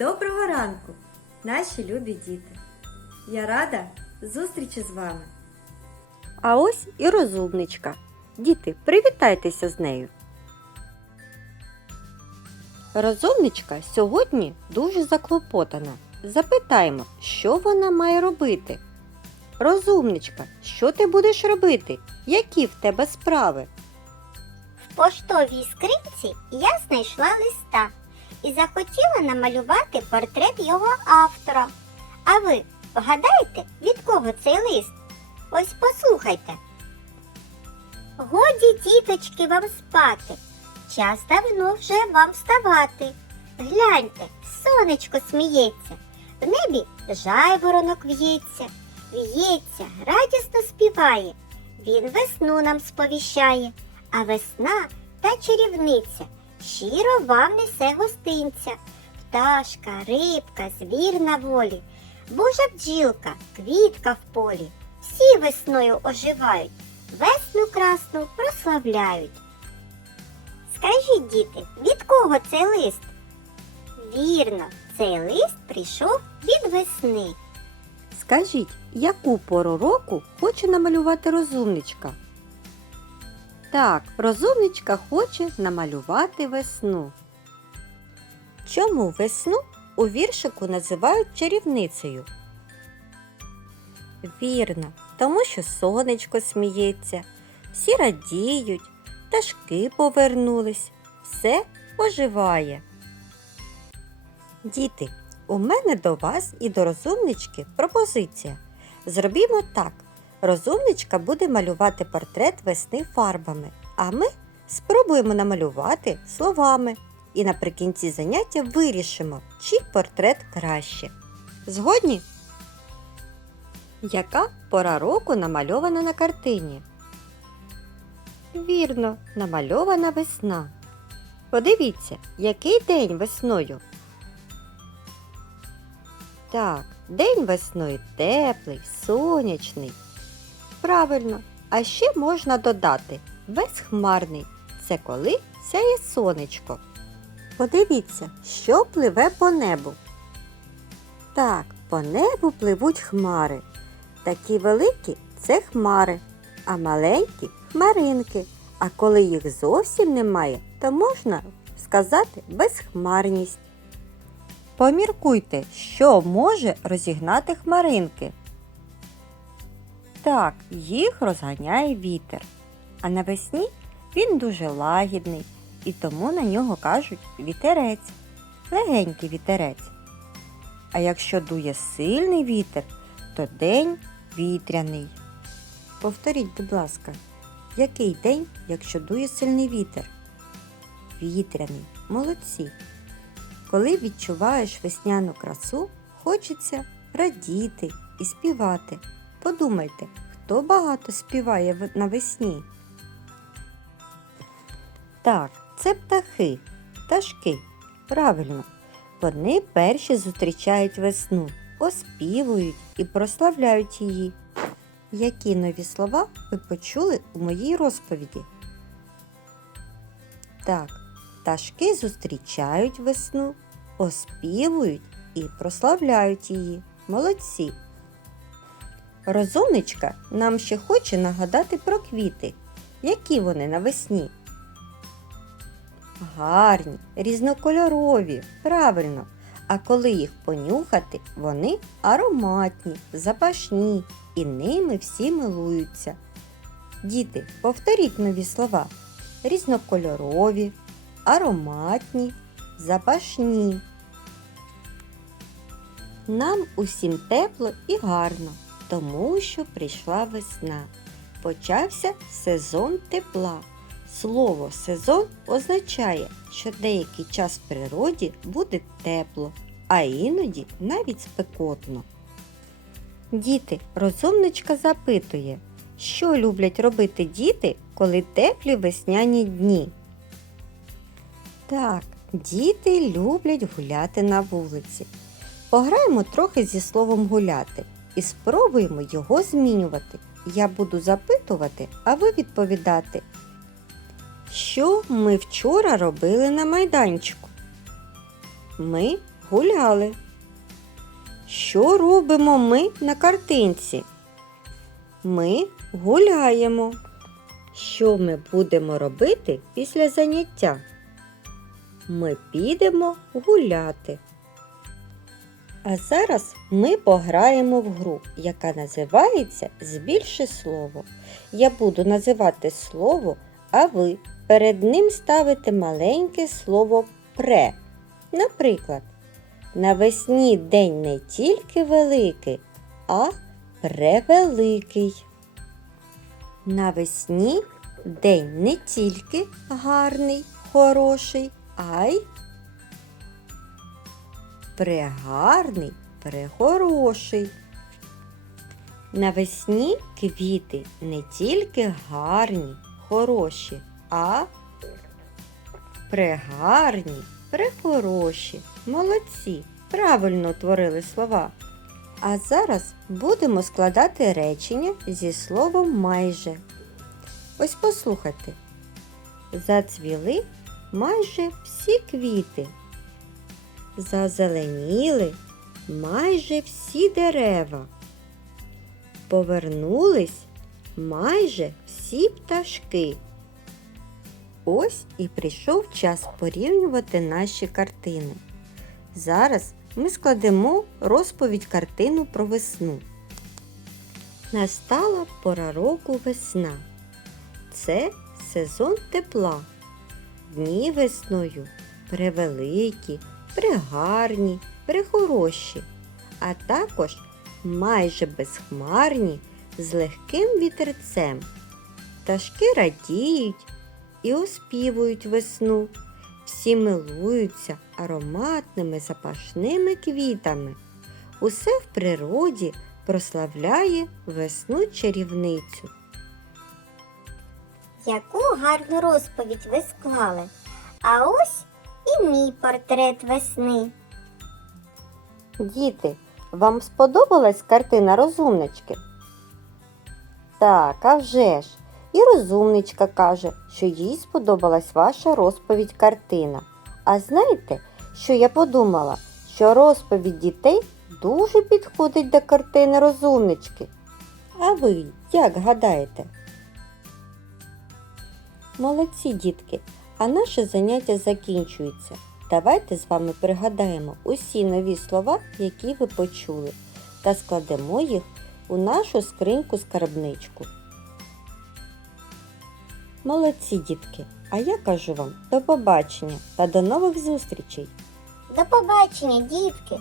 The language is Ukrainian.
Доброго ранку, наші любі діти! Я рада зустрічі з вами. А ось і розумничка. Діти, привітайтеся з нею. Розумничка сьогодні дуже заклопотана. Запитаємо, що вона має робити. Розумничка, що ти будеш робити? Які в тебе справи? В поштовій скринці я знайшла листа і захотіла намалювати портрет його автора. А ви вгадаєте, від кого цей лист? Ось послухайте. Годі, діточки, вам спати. Час давно вже вам вставати. Гляньте, сонечко сміється, в небі жайворонок в'ється, в'ється, радісно співає. Він весну нам сповіщає, а весна та чарівниця щиро вам несе гостинця. Пташка, рибка, звір на волі, божа бджілка, квітка в полі. Всі весною оживають, весну красну прославляють. Скажіть, діти, від кого цей лист? Вірно, цей лист прийшов від весни. Скажіть, яку пору року хоче намалювати розумничка? Так, розумничка хоче намалювати весну. Чому весну у віршику називають чарівницею? Вірно, тому що сонечко сміється, всі радіють, пташки повернулись, все оживає. Діти, у мене до вас і до розумнички пропозиція. Зробімо так. Розумничка буде малювати портрет весни фарбами, а ми спробуємо намалювати словами. І наприкінці заняття вирішимо, чий портрет краще. Згодні? Яка пора року намальована на картині? Вірно, намальована весна. Подивіться, який день весною. Так, день весною теплий, сонячний. Правильно, а ще можна додати безхмарний. Це коли сяє сонечко. Подивіться, що пливе по небу. Так, по небу пливуть хмари. Такі великі це хмари, а маленькі хмаринки. А коли їх зовсім немає, то можна сказати безхмарність. Поміркуйте, що може розігнати хмаринки. Так, їх розганяє вітер. А навесні він дуже лагідний, і тому на нього кажуть вітерець, легенький вітерець. А якщо дує сильний вітер, то день вітряний. Повторіть, будь ласка, який день, якщо дує сильний вітер? Вітряний. Молодці. Коли відчуваєш весняну красу, хочеться радіти і співати. Подумайте, хто багато співає навесні? Так, це птахи, пташки. Правильно. Вони перші зустрічають весну, оспівують і прославляють її. Які нові слова ви почули у моїй розповіді? Так, пташки зустрічають весну, оспівують і прославляють її. Молодці. Розумничка нам ще хоче нагадати про квіти. Які вони навесні? Гарні, різнокольорові, правильно. А коли їх понюхати, вони ароматні, запашні і ними всі милуються. Діти, повторіть нові слова. Різнокольорові, ароматні, запашні. Нам усім тепло і гарно, тому що прийшла весна. Почався сезон тепла. Слово сезон означає, що деякий час в природі буде тепло, а іноді навіть спекотно. Діти, розумничка запитує, що люблять робити діти, коли теплі весняні дні? Так, діти люблять гуляти на вулиці. Пограємо трохи зі словом гуляти і спробуємо його змінювати. Я буду запитувати, а ви відповідати. Що ми вчора робили на майданчику? Ми гуляли. Що робимо ми на картинці? Ми гуляємо. Що ми будемо робити після заняття? Ми підемо гуляти. А зараз ми пограємо в гру, яка називається Збільши слово. Я буду називати слово, а ви перед ним ставите маленьке слово пре. Наприклад, навесні день не тільки великий, а превеликий. Навесні день не тільки гарний, хороший, а й прегарний, прехороший. Навесні квіти не тільки гарні, хороші, а прегарні, прехороші. Молодці, правильно утворили слова. А зараз будемо складати речення зі словом майже. Ось послухайте. Зацвіли майже всі квіти. Зазеленіли майже всі дерева. Повернулись майже всі пташки. Ось і прийшов час порівнювати наші картини. Зараз ми складемо розповідь картину про весну. Настала пора року весна. Це сезон тепла. Дні весною превеликі, прегарні, прехороші, а також майже безхмарні з легким вітерцем. Пташки радіють і оспівують весну. Всі милуються ароматними запашними квітами. Усе в природі прославляє весну чарівницю. Яку гарну розповідь ви склали. А ось і мій портрет весни. Діти, вам сподобалась картина розумнички? Так, а вже ж. І розумничка каже, що їй сподобалась ваша розповідь картина. А знаєте, що я подумала, що розповідь дітей дуже підходить до картини розумнички. А ви як гадаєте? Молодці, дітки, а наше заняття закінчується. Давайте з вами пригадаємо усі нові слова, які ви почули, та складемо їх у нашу скриньку скарбничку. Молодці, дітки! А я кажу вам до побачення та до нових зустрічей! До побачення, дітки!